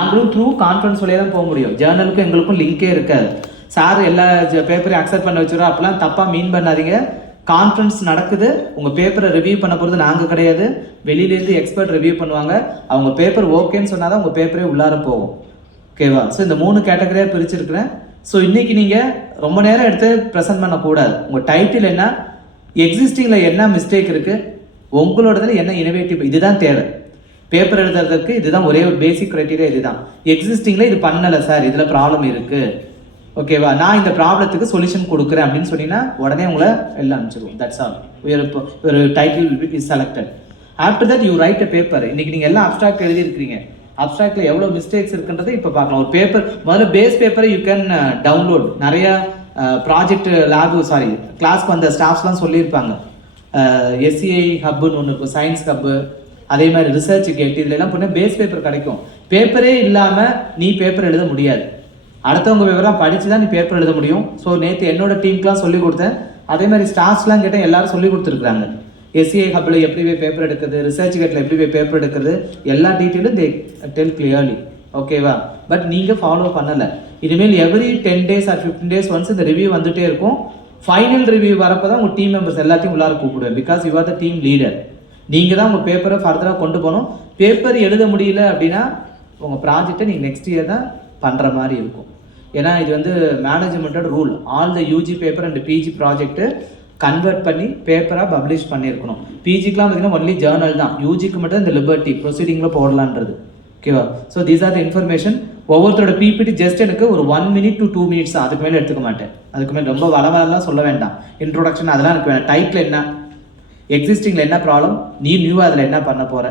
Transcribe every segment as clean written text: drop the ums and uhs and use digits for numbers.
நாங்களும் through conference வழியாக தான் போக முடியும். ஜேர்னலுக்கும் எங்களுக்கும் லிங்கே இருக்காது. சார் எல்லா பேப்பரையும் அக்செப்ட் பண்ண வச்சுருவோம் அப்படிலாம் தப்பாக மீன் பண்ணாதீங்க. கான்ஃபரன்ஸ் நடக்குது, உங்கள் பேப்பரை ரிவ்யூ பண்ண போகிறது நாங்கள் கிடையாது, வெளியிலேருந்து எக்ஸ்பர்ட் ரிவ்யூ பண்ணுவாங்க. அவங்க பேப்பர் ஓகேன்னு சொன்னால் தான் உங்கள் பேப்பரே உள்ளார போகும். ஓகேவா? ஸோ இந்த 3 கேட்டகரியாக பிரிச்சிருக்கிறேன். ஸோ இன்றைக்கி நீங்கள் ரொம்ப நேரம் எடுத்து ப்ரெசென்ட் பண்ணக்கூடாது. உங்கள் டைட்டில் என்ன, எக்ஸிஸ்டிங்கில் என்ன மிஸ்டேக் இருக்குது, உங்களோடதுல என்ன இனோவேட்டிவ், இதுதான் தேவை. பேப்பர் எழுதுறதுக்கு இதுதான் ஒரே ஒரு பேசிக் க்ரைட்டீரியா. இதுதான் எக்ஸிஸ்டிங்கில் இது பண்ணலை சார், இதில் ப்ராப்ளம் இருக்குது, ஓகேவா, நான் இந்த ப்ராப்ளத்துக்கு சொல்யூஷன் கொடுக்குறேன் அப்படின்னு சொன்னீங்கன்னா உடனே உங்களை எல்லாம் அனுப்பிச்சிடுவோம். That's all. ஒரு title is selected. After that you write a paper. இன்னைக்கு நீங்கள் எல்லாம் அப்ஸ்ட்ராக்ட் எழுதியிருக்கிறீங்க. அப்ஸ்ட்ராக்டில் எவ்வளோ மிஸ்டேக்ஸ் இருக்குன்றதை இப்போ பார்க்கலாம். ஒரு பேப்பர் முதல்ல பேஸ் பேப்பரை யூ கேன் டவுன்லோட். நிறையா ப்ராஜெக்ட் கிளாஸ்க்கு வந்த ஸ்டாஃப்ஸ்லாம் சொல்லியிருப்பாங்க. SCI ஹப்புன்னு ஒன்று இருக்கும், சயின்ஸ் ஹப்பு, அதே மாதிரி ரிசர்ச் கேட், இதுல எல்லாம் போனால் பேஸ் பேப்பர் கிடைக்கும். பேப்பரே இல்லாமல் நீ பேப்பர் எழுத முடியாது. அடுத்தவங்க பேப்பராக படித்து தான் நீ பேப்பர் எழுத முடியும். ஸோ நேற்று என்னோட டீமுக்குலாம் சொல்லிக் கொடுத்தேன். அதே மாதிரி ஸ்டாஃப்ஸ்லாம் கேட்டால் எல்லாரும் சொல்லி கொடுத்துருக்குறாங்க. SCI ஹப்பில் எப்படி போய் பேப்பர் எடுக்கிறது, ரிசர்ச் கேட்டில் எப்படி போய் பேப்பர் எடுக்கிறது, எல்லா டீட்டெயிலும் தே டெல் கிளியர்லி. ஓகேவா? பட் நீங்கள் ஃபாலோ பண்ணலை. இனிமேல் every 10 days or 15 days once இந்த ரிவ்யூ வந்துட்டே இருக்கும். ஃபைனல் ரிவ்யூ வரப்போ தான் உங்கள் டீம் மெம்பர்ஸ் எல்லாத்தையும் உள்ளார கூப்பிடுவேன். Because you are the team leader. நீங்கள் தான் உங்கள் பேப்பரை ஃபர்தராக கொண்டு போகணும். பேப்பர் எழுத முடியல அப்படின்னா உங்கள் ப்ராஜெக்டை நீங்கள் நெக்ஸ்ட் இயர் தான் பண்ணுற மாதிரி இருக்கும். ஏன்னா இது வந்து மேனேஜ்மெண்டோட rule. All the UG paper and PG project convert பண்ணி பேப்பராக பப்ளிஷ் பண்ணியிருக்கணும். PGக்கெலாம் பார்த்தீங்கன்னா ஒன்லி ஜேர்னல் தான். UGக்கு மட்டும் இந்த லிபர்ட்டி ப்ரொசீடிங்கில் போடலான்றது. ஓகேவா? So these are the information. ஒவ்வொருத்தரோட PPT ஜஸ்ட் எனக்கு ஒரு 1 minute to 2 minutes தான், அதுக்கு மேலே எடுத்துக்க மாட்டேன். அதுக்கு மேலே ரொம்ப வளவலாம் சொல்ல வேண்டாம். இன்ட்ரோடக்ஷன் அதெல்லாம் எனக்கு வேண்டாம். டைட்டில் என்ன, எக்ஸிஸ்டிங்கில் என்ன ப்ராப்ளம், நீ நியூவாக அதில் என்ன பண்ண போகிற,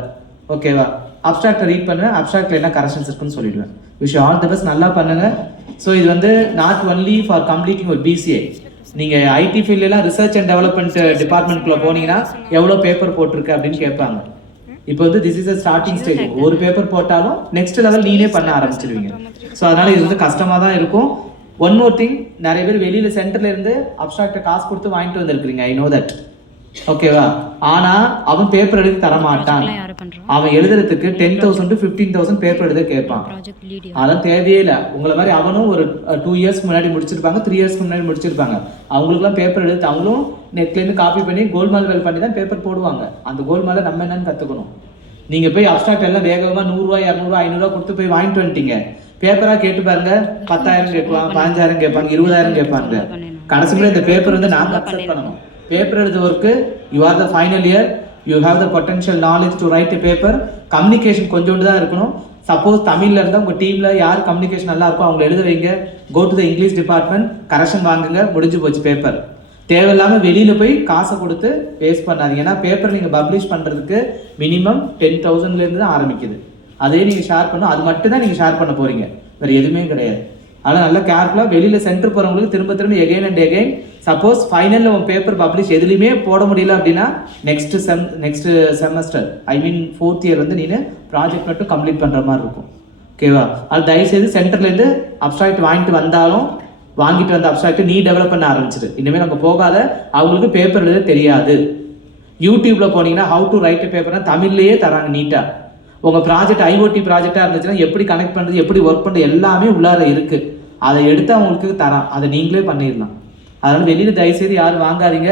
ஓகேவா? அப்ஸ்ட்ராக்டை ரீட் பண்ணுவேன், அப்ஸ்ட்ராக்டில் என்ன கரெக்ஷன்ஸ் இருக்குன்னு சொல்லிடுவேன். விஷ் ஆல் த பெஸ்ட், நல்லா பண்ணுங்கள். ஸோ இது வந்து நாட் ஒன்லி ஃபார் கம்ப்ளீட்டிங் ஒரு BCA. நீங்கள் IT ஃபீல்டெலாம் ரிசர்ச் அண்ட் டெவலப்மெண்ட் டிபார்ட்மெண்ட்குள்ளே போனீங்கன்னா எவ்வளோ பேப்பர் போட்டிருக்கு அப்படின்னு கேட்பாங்க. இப்போ வந்து this is a starting stage. ஒரு பேப்பர் போட்டாலும் நெக்ஸ்ட் லெவல் நீனே பண்ண ஆரம்பிச்சிருவீங்க. ஸோ அதனால் இது வந்து கஷ்டமாக தான் இருக்கும். ஒன் மோர் திங், நிறைய பேர் வெளியில் சென்டர்ல இருந்து அப்ஸ்ட்ராக்டை காசு கொடுத்து வாங்கிட்டு வந்திருக்கிறீங்க. I know that. ஓகேவா? ஆனா அவன் பேப்பர் எழுதி தர மாட்டான். அவன் எழுதுறதுக்கு 10,000 to 15,000 பேப்பர் எழுத கேட்பான். அதெல்லாம் தேவையே இல்லை. உங்களை மாதிரி அவனும் ஒரு 2 years முன்னாடி முடிச்சிருப்பாங்க, 3 years முன்னாடி முடிச்சிருப்பாங்க. அவங்களுக்குலாம் பேப்பர் எழுதி அவங்களும் நெட்லேருந்து காப்பி பண்ணி கோல்மால் பண்ணி தான் பேப்பர் போடுவாங்க. அந்த கோல்மாலை நம்ம என்னன்னு கற்றுக்கணும். நீங்கள் போய் அப்ஸ்ட்ராக்ட் எல்லாம் வேகமாக 100 ரூபா 200 ரூபா 500 ரூபா கொடுத்து போய் வாங்கிட்டு வந்துட்டீங்க. பேப்பராக கேட்டு பாருங்க, 10,000 கேட்பாங்க, 15,000 கேட்பாங்க, 20,000 கேட்பாங்க. கடைசியில் இந்த பேப்பர் வந்து நாங்கள் அக்செப்ட் பண்ணணும். பேப்பர் எழுதுவதற்கு you are the final year, you have the potential knowledge to right a paper. Communication கொஞ்சோண்டு தான் இருக்கணும். சப்போஸ் தமிழில் இருந்தால் உங்கள் டீமில் யார் கம்யூனிகேஷன் நல்லா இருக்கும் அவங்களை எழுத வைங்க. Go to the English department, correction வாங்குங்க, முடிஞ்சு போச்சு பேப்பர். தேவையில்லாமல் வெளியில் போய் காசை கொடுத்து வேஸ்ட் பண்ணாதீங்க. ஏன்னா பேப்பர் நீங்கள் பப்ளிஷ் பண்ணுறதுக்கு மினிமம் 10,000 தான் ஆரம்பிக்குது. அதே நீங்கள் ஷேர் பண்ணணும், அது மட்டும் தான் நீங்கள் ஷேர் பண்ண போகிறீங்க, வேறு எதுவுமே கிடையாது. அதனால் நல்லா கேர்ஃபுல்லாக வெளியில் சென்டர் போகிறவங்களுக்கு திரும்ப எகைன் அண்ட் எகைன். சப்போஸ் ஃபைனலில் உங்கள் பேப்பர் பப்ளிஷ் எதுலையுமே போட முடியல அப்படின்னா நெக்ஸ்ட் செமஸ்டர் ஐ மீன் 4th year வந்து நீங்கள் ப்ராஜெக்ட் மட்டும் கம்ப்ளீட் பண்ணுற மாதிரி இருக்கும். ஓகேவா? அது தயவுசெய்து சென்டர்லேருந்து அப்ஸ்ட்ராக்ட் வாங்கிட்டு வந்தாலும் வாங்கிட்டு வந்த அப்ஸ்ட்ராக்ட் நீ டெவலப் பண்ண ஆரம்பிச்சிடு. இனிமேல் நம்ம போகாத, அவங்களுக்கு பேப்பர் எழுத தெரியாது. யூடியூப்பில் போனீங்கன்னா ஹவு டு ரைட் பேப்பர்னா தமிழ்லேயே தராங்க நீட்டாக. உங்கள் ப்ராஜெக்ட் IoT ப்ராஜெக்டாக இருந்துச்சுன்னா எப்படி கனெக்ட் பண்ணுறது, எப்படி ஒர்க் பண்ணுறது எல்லாமே உள்ளார இருக்குது. அதை எடுத்து அவங்களுக்கு தரான், அதை நீங்களே பண்ணிடலாம். அதனால் வெளியில் தயவுசெய்து யாரும் வாங்காதீங்க.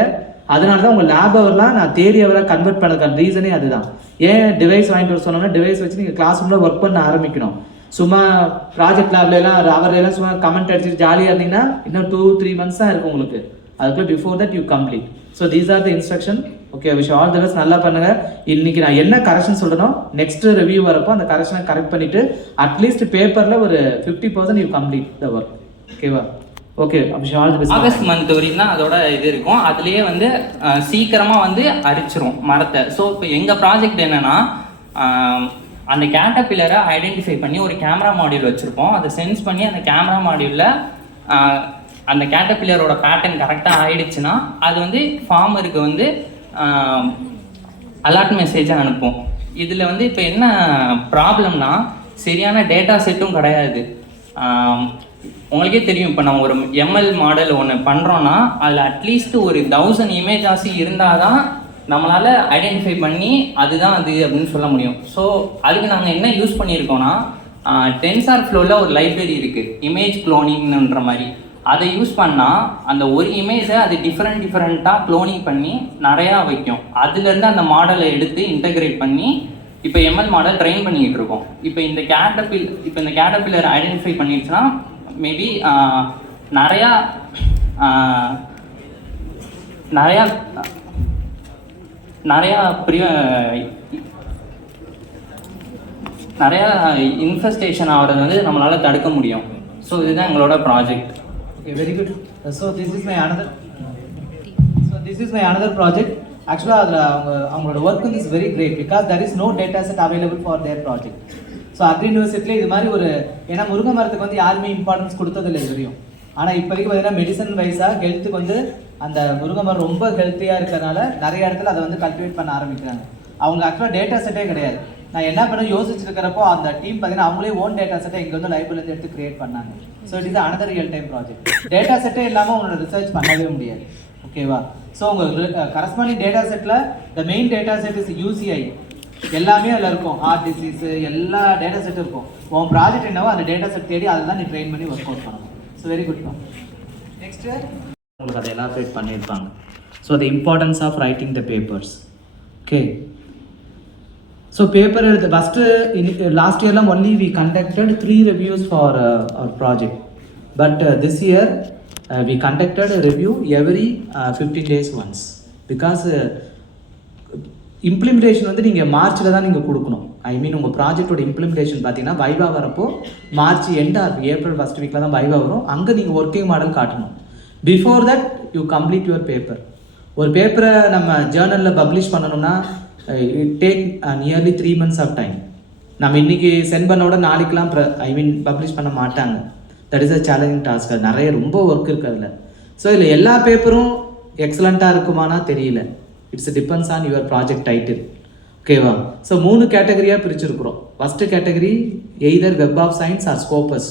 அதனால தான் உங்கள் லேப் ஹவர்லாம் நான் தேரி ஹவராக கன்வெர்ட் பண்ணதுக்கான ரீசனே அதுதான். ஏன் டிவைஸ் வாங்கிட்டு வர சொன்னோம்னா, டிவைஸ் வச்சு நீங்கள் கிளாஸ் ரூமில் ஒர்க் பண்ண ஆரம்பிக்கணும். சும்மா ப்ராஜெக்ட் லேப்லாம் அவர்லாம் சும்மா கமெண்ட் அடிச்சுட்டு ஜாலியாக இருந்தீங்கன்னா இன்னும் 2-3 months தான் இருக்கும் உங்களுக்கு. அதுக்குள்ளே before that you complete. So these are the instruction. Okay, wish all the best, நல்லா பண்ணுங்க. இன்னைக்கு நான் என்ன கரெக்ஷன் சொல்றேனோ நெக்ஸ்ட் ரிவ்யூ வரப்போ அந்த கரெக்ஷனை கரெக்ட் பண்ணிட்டு அட்லீஸ்ட் பேப்பரில் ஒரு 50% யூ கம்ப்ளீட் த ஒர்க். ஓகேவா? Okay, wish all the best. August month வரைக்கும் தான் அதோட இது இருக்கும். அதுலேயே வந்து சீக்கிரமாக வந்து அரிச்சிரும் மரத்தை. ஸோ இப்போ எங்கள் ப்ராஜெக்ட் என்னன்னா, அந்த கேட்டர்பில்லரை ஐடென்டிஃபை பண்ணி ஒரு கேமரா மாடியூல் வச்சுருப்போம். அதை சென்ஸ் பண்ணி அந்த கேமரா மாடியூலில் அந்த கேட்டர்பில்லரோட பேட்டர்ன் கரெக்டாக ஆயிடுச்சுன்னா அது வந்து ஃபார்மருக்கு வந்து அலர்ட் மெசேஜாக அனுப்பும். இதில் வந்து இப்போ என்ன ப்ராப்ளம்னா, சரியான டேட்டா செட்டும் கிடையாது. உங்களுக்கே தெரியும், இப்போ நம்ம ஒரு ML மாடல் ஒன்று பண்ணுறோன்னா அதில் அட்லீஸ்ட் ஒரு 1000 இமேஜாஸ் இருந்தால் தான் நம்மளால் ஐடென்டிஃபை பண்ணி அதுதான் அது அப்படின்னு சொல்ல முடியும். ஸோ அதுக்கு நாங்கள் என்ன யூஸ் பண்ணியிருக்கோன்னா, டென்சார் ஃப்ளோவில் ஒரு லைப்ரரி இருக்குது, இமேஜ் க்ளோனிங்ன்ற மாதிரி. அதை யூஸ் பண்ணால் அந்த ஒரு இமேஜை அது டிஃப்ரெண்ட்டாக க்ளோனிங் பண்ணி நிறையா வைக்கும். அதுலேருந்து அந்த மாடலை எடுத்து இன்டகிரேட் பண்ணி இப்போ எம்எல் மாடல் ட்ரெயின் பண்ணிக்கிட்டு இருக்கோம். இப்போ இந்த கேட்டர்பில்லர் ஐடென்டிஃபை பண்ணிடுச்சுன்னா மேபி நிறையா இன்ஃபெஸ்டேஷன் ஆகிறது வந்து நம்மளால் தடுக்க முடியும். ஸோ இதுதான் எங்களோட project. Okay, very good. So this is my another project. Actually, அவங்களோட work is very great because there is no data set available for their project. So Agri University இது மாதிரி ஒரு ஏன்னா முருங்கை மரத்துக்கு வந்து யாருமே இம்பார்ட்டன்ஸ் கொடுத்ததில்லை தெரியும். ஆனால் இப்போதைக்கு பார்த்தீங்கன்னா மெடிசன் வைஸாக ஹெல்த்துக்கு வந்து அந்த முருங்கை மரம் ரொம்ப ஹெல்த்தியாக இருக்கிறதுனால நிறைய இடத்துல அதை வந்து கல்டிவேட் பண்ண ஆரம்பிக்கிறாங்க. அவங்க ஆக்சுவலாக டேட்டா செட்டே கிடையாது. நான் என்ன பண்ண யோசிச்சிருக்கிறப்போ அந்த டீம் பார்த்தீங்கன்னா அவங்களே ஓன் டேட்டா செட்டை இங்கே வந்து லைப்ரரியிலேருந்து எடுத்து கிரியேட் பண்ணாங்க. So it is another real time project. Data செட்டே இல்லாமல் உங்களோட ரிசர்ச் பண்ணவே முடியாது. ஓகேவா? ஸோ உங்கள் corresponding data settle the main data set is UCI. எல்லாமே அதில் இருக்கும். ஹார்ட் டிசீஸ் எல்லா டேட்டா செட்டும் இருக்கும். உன் ப்ராஜெக்ட் என்னவோ அந்த டேட்டா செட் தேடி அதை தான் நீ ட்ரெயின் பண்ணி ஒர்க் அவுட் பண்ணணும். So very good. நெக்ஸ்ட்டு உங்களுக்கு அதை எலாபரேட் பண்ணியிருப்பாங்க. So the importance of writing the papers. Okay. So paper first last year only we conducted 3 reviews for our project, but this year we conducted a review every 15 days once because implementation வந்து நீங்க மார்ச்ல தான் நீங்க கொடுக்கணும். ஐ மீன் உங்க ப்ராஜெக்ட்டோட implementation பார்த்தீங்கன்னா viva வரப்போ March end or April first வீக்ல தான் வைவா வரும். அங்கே நீங்க ஒர்க்கிங் மாடல் காட்டணும். Before that you complete your paper. ஒரு பேப்பரை நம்ம ஜேர்னலில் பப்ளிஷ் பண்ணணும்னா it take nearly 3 months of time. நம்ம இன்னைக்கு சென்ட் பண்ணோட நாளைக்கெலாம் பப்ளிஷ் பண்ண மாட்டாங்க. That is a challenging task. நிறைய ரொம்ப ஒர்க் இருக்குது அதில். ஸோ இதில் எல்லா பேப்பரும் எக்ஸலண்ட்டாக இருக்குமானா தெரியல. It's depends on your project title. ஓகேவா? ஸோ 3 கேட்டகரியாக பிரிச்சுருக்குறோம். First category either web of science or Scopus.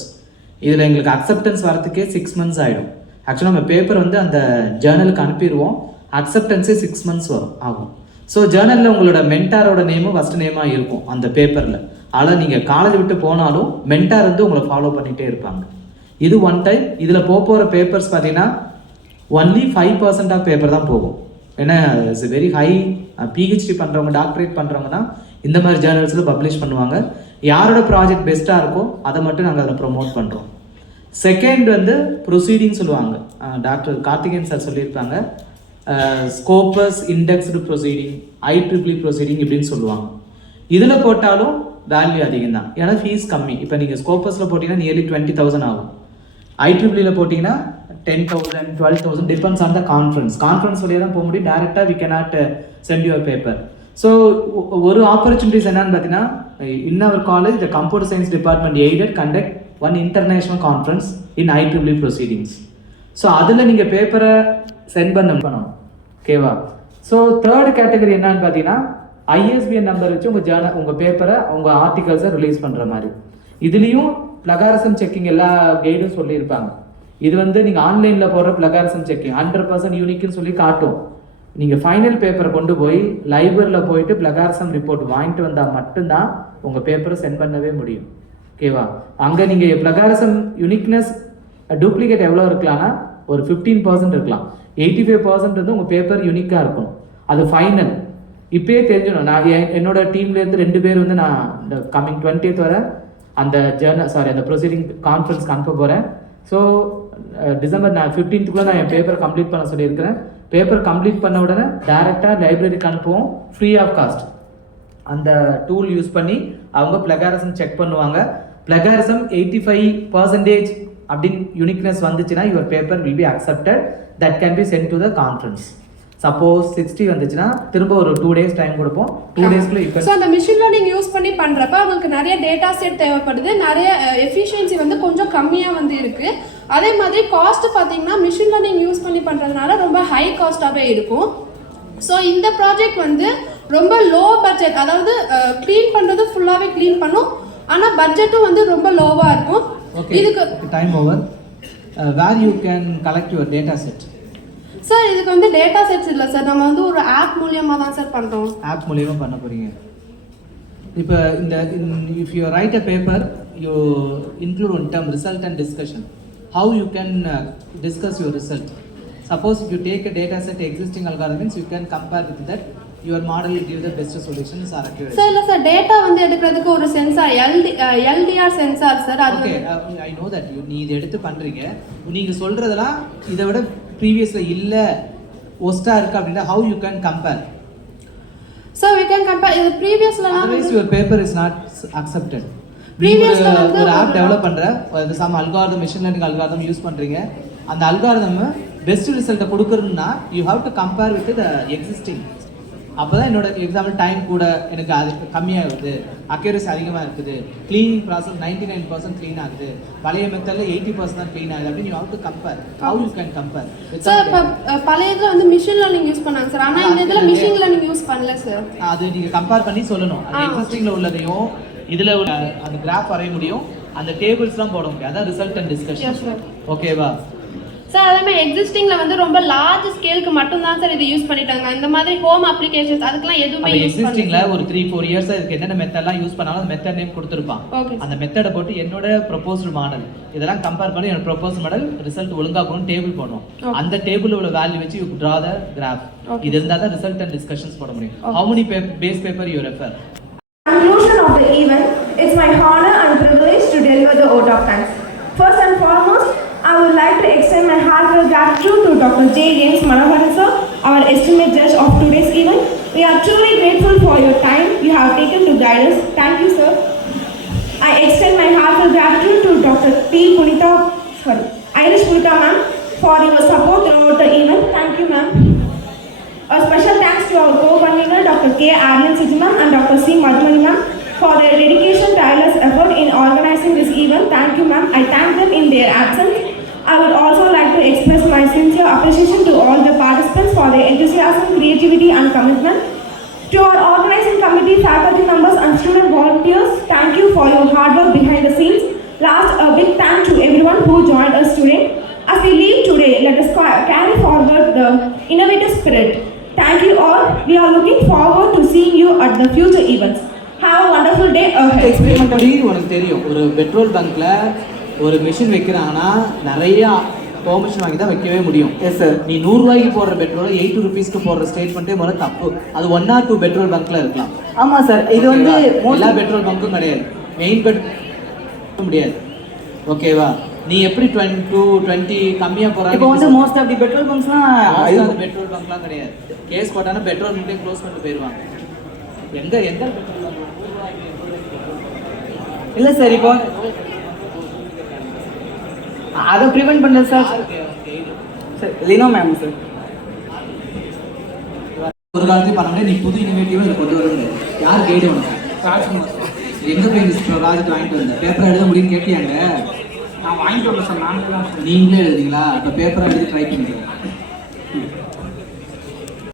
இதில் எங்களுக்கு அக்செப்டன்ஸ் வரதுக்கே 6 months ஆகிடும். ஆக்சுவலாக நம்ம பேப்பர் வந்து அந்த ஜேர்னலுக்கு அனுப்பிடுவோம். அக்செப்டன்ஸே 6 months ஆகும். ஸோ ஜேர்னலில் உங்களோட மென்டாரோட நேமும் ஃபஸ்ட் நேமாக இருக்கும் அந்த பேப்பரில். ஆனால் நீங்கள் காலேஜ் விட்டு போனாலும் மென்டார் வந்து உங்களை ஃபாலோ பண்ணிகிட்டே இருப்பாங்க. இது ஒன் டைம். இதில் போகிற பேப்பர்ஸ் பார்த்தீங்கன்னா ஒன்லி 5% ஆஃப் பேப்பர் தான் போகும். ஏன்னா இட்ஸ் வெரி ஹை. PhD பண்ணுறவங்க டாக்டரேட் பண்ணுறவங்க தான் இந்த மாதிரி ஜேர்னல்ஸில் பப்ளிஷ் பண்ணுவாங்க. யாரோட ப்ராஜெக்ட் பெஸ்ட்டாக இருக்கோ அதை மட்டும் நாங்கள் அதில் ப்ரொமோட் பண்ணுறோம். செகண்ட் வந்து ப்ரொசீடிங் சொல்லுவாங்க. டாக்டர் கார்த்திகேயன் சார் சொல்லியிருப்பாங்க. Scopus indexed proceeding, IEEE proceeding இப்படின்னு சொல்லுவாங்க. இதில் போட்டாலும் வேல்யூ அதிகம் தான். ஏன்னா ஃபீஸ் கம்மி. இப்போ நீங்கள் ஸ்கோப்பஸில் போட்டிங்கன்னா நியர்லி 20,000 ஆகும். IEEEல போட்டிங்கன்னா 10,000 12,000 டிபெண்ட்ஸ் ஆன் த கான்ஃபரன்ஸ் வழியாக தான் போக முடியும். டேரெக்டாக we cannot send your paper. So ஒரு ஆப்பர்ச்சுனிட்டிஸ் என்னன்னு பார்த்தீங்கன்னா in our college the computer science department aided conduct one international conference in IEEE proceedings. So அதில் நீங்கள் பேப்பரை சென்ட் பண்ணணும். ஓகேவா? ஸோ தேர்ட் கேட்டகரி என்னன்னு பார்த்தீங்கன்னா ISBN நம்பர் வச்சு உங்கள் பேப்பரை உங்கள் ஆர்டிகல்ஸை ரிலீஸ் பண்ணுற மாதிரி. இதுலேயும் பிளகாரிசம் செக்கிங் எல்லா கைடும் சொல்லியிருப்பாங்க. இது வந்து நீங்கள் ஆன்லைனில் போடுற பிளகாரிசம் செக்கிங் 100% யூனிக்னு சொல்லி காட்டும். நீங்கள் ஃபைனல் பேப்பரை கொண்டு போய் லைப்ரரியில் போயிட்டு பிளகாரிசம் ரிப்போர்ட் வாங்கிட்டு வந்தால் மட்டும்தான் உங்கள் பேப்பரை சென்ட் பண்ணவே முடியும். ஓகேவா? அங்கே நீங்கள் பிளகாரிசம் யூனிக்னஸ் டூப்ளிகேட் எவ்வளோ இருக்கலாம்னா ஒரு 15% இருக்கலாம். 85% வந்து உங்கள் பேப்பர் யூனிக்காக இருக்கும். அது ஃபைனல். இப்போயே தெரிஞ்சிடும். நான் என்னோட டீம்லேருந்து 2 பேர் வந்து நான் இந்த கம்மிங் 20th வரை அந்த அந்த ப்ரொசீடிங் கான்ஃபரன்ஸ்க்கு அனுப்ப போகிறேன். ஸோ டிசம்பர் 15th நான் என் பேப்பரை கம்ப்ளீட் பண்ண சொல்லியிருக்கிறேன். பேப்பர் கம்ப்ளீட் பண்ண உடனே டேரெக்டாக லைப்ரரிக்கு அனுப்புவோம் ஃப்ரீ ஆஃப் காஸ்ட். அந்த டூல் யூஸ் பண்ணி அவங்க பிளகாரிசம் செக் பண்ணுவாங்க. பிளகாரிசம் 85% அப்படின்னு யூனிக்னஸ் வந்துச்சுன்னா your paper will be accepted. That can be sent to the conference. Suppose 60 வந்துச்சுன்னா திரும்ப ஒரு 2 days டைம் கொடுப்போம். 2 daysக்குள்ள இப்போ ஸோ அந்த மிஷின் லேர்னிங் யூஸ் பண்ணி பண்ணுறப்ப அவங்களுக்கு நிறைய டேட்டா செட் தேவைப்படுது. நிறைய எஃபிஷியன்சி வந்து கொஞ்சம் கம்மியாக வந்து இருக்குது. அதே மாதிரி காஸ்ட் பார்த்தீங்கன்னா மிஷின் லேர்னிங் யூஸ் பண்ணி பண்ணுறதுனால ரொம்ப ஹை காஸ்ட்டாகவே இருக்கும். ஸோ இந்த ப்ராஜெக்ட் வந்து ரொம்ப லோ பட்ஜெட், அதாவது க்ளீன் பண்ணுறது ஃபுல்லாகவே க்ளீன் பண்ணும். ஆனால் பட்ஜெட்டும் வந்து ரொம்ப லோவாக இருக்கும். இதுக்கு time over. Where you can collect your data set. Sir இதுக்கு வந்து டேட்டா செட்ஸ் இல்லை சார், நம்ம வந்து ஒரு ஆப் மூலியமாக தான் சார் பண்ணுறோம். ஆப் மூலியமாக பண்ண போகிறீங்க. இப்போ if you write a paper, you include one term result and discussion. How you can discuss your result? Suppose if you take a data set existing algorithms, you can compare with that. Your model will give the best solutions or accuracy. Sir இல்லை sir data வந்து எடுக்கிறதுக்கு ஒரு sensor LTR sensor sir அது okay I know that நீ இதை எடுத்து பண்றீங்க. நீங்க சொல்றதெல்லாம் இதை விட ப்ரீவியஸ்ல இல்ல ஒஸ்டா இருக்கு அப்படின்னா how you can compare? Sir we can compare இது ப்ரீவியஸ்ல otherwise your paper is not accepted. ப்ரீவியஸ்ல வந்து ஒரு ஆப் டெவலப் பண்ற some algorithm machine learning algorithm use பண்றீங்க. அந்த அல்காரிதம் பெஸ்ட் ரிசல்ட்டை கொடுக்கணும்னா you have to compare with the existing. அப்போதான் என்னோட எக்ஸாம்பிள் டைம் கூட எனக்கு அது கம்மியாக வருது, அக்யூரசி அதிகமாக இருக்குது, க்ளீனிங் ப்ராசஸ் 99% க்ளீன் ஆகுது, பழைய மெத்தடில் 80% தான் க்ளீன் ஆகுது அப்படின்னு you have to compare. How you can compare? Sir இப்போ பழைய இதில் வந்து மிஷின் லேர்னிங் யூஸ் பண்ணாங்க சார், ஆனால் இந்த இதில் மிஷின் லேர்னிங் யூஸ் பண்ணல சார். அது நீங்கள் கம்பேர் பண்ணி சொல்லணும். அது எக்ஸிஸ்டிங்கில் உள்ளதையும் இதில் அந்த கிராஃப் வரைய முடியும், அந்த டேபிள்ஸ்லாம் போட முடியும். அதான் ரிசல்ட் அண்ட் டிஸ்கஷன். ஓகேவா சார்? அதே மாதிரி எக்ஸிஸ்டிங்கில் வந்து ரொம்ப லார்ஜ் ஸ்கேலுக்கு மட்டும் தான் சார் இது யூஸ் பண்ணிட்டாங்க. இந்த மாதிரி ஹோம் அப்ளிகேஷன்ஸ் அதுக்கெல்லாம் எதுவுமே யூஸ் பண்ணல. எக்ஸிஸ்டிங்கில் ஒரு 3-4 இயர்ஸ் இதுக்கு என்னென்ன மெத்தட்லாம் யூஸ் பண்ணாலும் அந்த மெத்தட் நேம் கொடுத்துருப்பான். அந்த மெத்தடை போட்டு என்னோட ப்ரொபோஸ்டு மாடல் இதெல்லாம் கம்பேர் பண்ணி என்னோட ப்ரொபோஸ்டு மாடல் ரிசல்ட் ஒழுங்காக போகணும் டேபிள் போடணும். அந்த டேபிள் உள்ள வேல்யூ வச்சு யூ ட்ரா த கிராஃப். இது இருந்தால் தான் ரிசல்ட் அண்ட் டிஸ்கஷன்ஸ் போட முடியும். How many base paper you refer? Conclusion of the event, it's my honor and privilege to deliver the vote of thanks. First and foremost, I would like to extend my heartfelt gratitude to Dr. J. James Manoharan sir, our estimate judge of today's event. We are truly grateful for your time you have taken to guide us. Thank you, sir. I extend my heartfelt gratitude to Dr. Irish Punita ma'am for your support throughout the event. Thank you, ma'am. A special thanks to our co-convener Dr. K. Arlen Sijimam and Dr. C. Madhumani ma'am for their dedication, tireless effort in organizing this event. Thank you, ma'am. I thank them in their absence. I would also like to express my sincere appreciation to all the participants for their enthusiasm, creativity and commitment. To our organizing committee, faculty members and student volunteers, thank you for your hard work behind the scenes. Last, a big thank to everyone who joined us today. As we leave today, let us carry forward the innovative spirit. Thank you all. We are looking forward to seeing you at the future events. Have a wonderful day ahead. Experimentally உனக்கு தெரியும், ஒரு petrol பங்க்ல ஒரு machine வைக்கிறாங்கன்னா நிறைய permission வாங்கி தான் வைக்கவே முடியும். Yes sir. நீ 100 ரூபாய்க்கு போடுற பெட்ரோல் 80 ருபீஸ்க்கு போடுற ஸ்டேட்மெண்ட்டே முதல்ல தப்பு. அது 1 or 2 பெட்ரோல் பங்க்ல இருக்கலாம். ஆமா சார், இது வந்து எல்லா பெட்ரோல் பங்க்கும் கிடையாது, மெயின் முடியாது. ஓகேவா? நீ எப்படி 20 கம்மியா போறாங்க? இப்போ வந்து மோஸ்ட் ஆஃப் தி பெட்ரோல் பங்க்ஸ்லாம் பெட்ரோல் பங்க்லாம் கிடையாது. கேஸ் போட்டானா பெட்ரோல் பங்கே க்ளோஸ் பண்ணிட்டு போயிடுவாங்க. எந்த பெட்ரோல் பங்க் இல்லை சார், இப்போ அதை ப்ரிவென்ட் பண்ணுறது சார் சார் லினோ மேம் சார். ஒரு காலத்தையும் பண்ண முடியாது. நீ புது இனிமேட்டிவ் இதை கொண்டு வரணும். யார் கைடு உனக்கு? எங்க போய் ப்ராஜெக்ட் வாங்கிட்டு வந்த? பேப்பர் எழுத முடியும்னு கேட்டியாங்க? நான் வாங்கிட்டு வரல சார், நாங்களே தான். நீங்களே எழுதிங்களா? இப்போ பேப்பர் எழுதி ட்ரை பண்ணிக்கலாம்.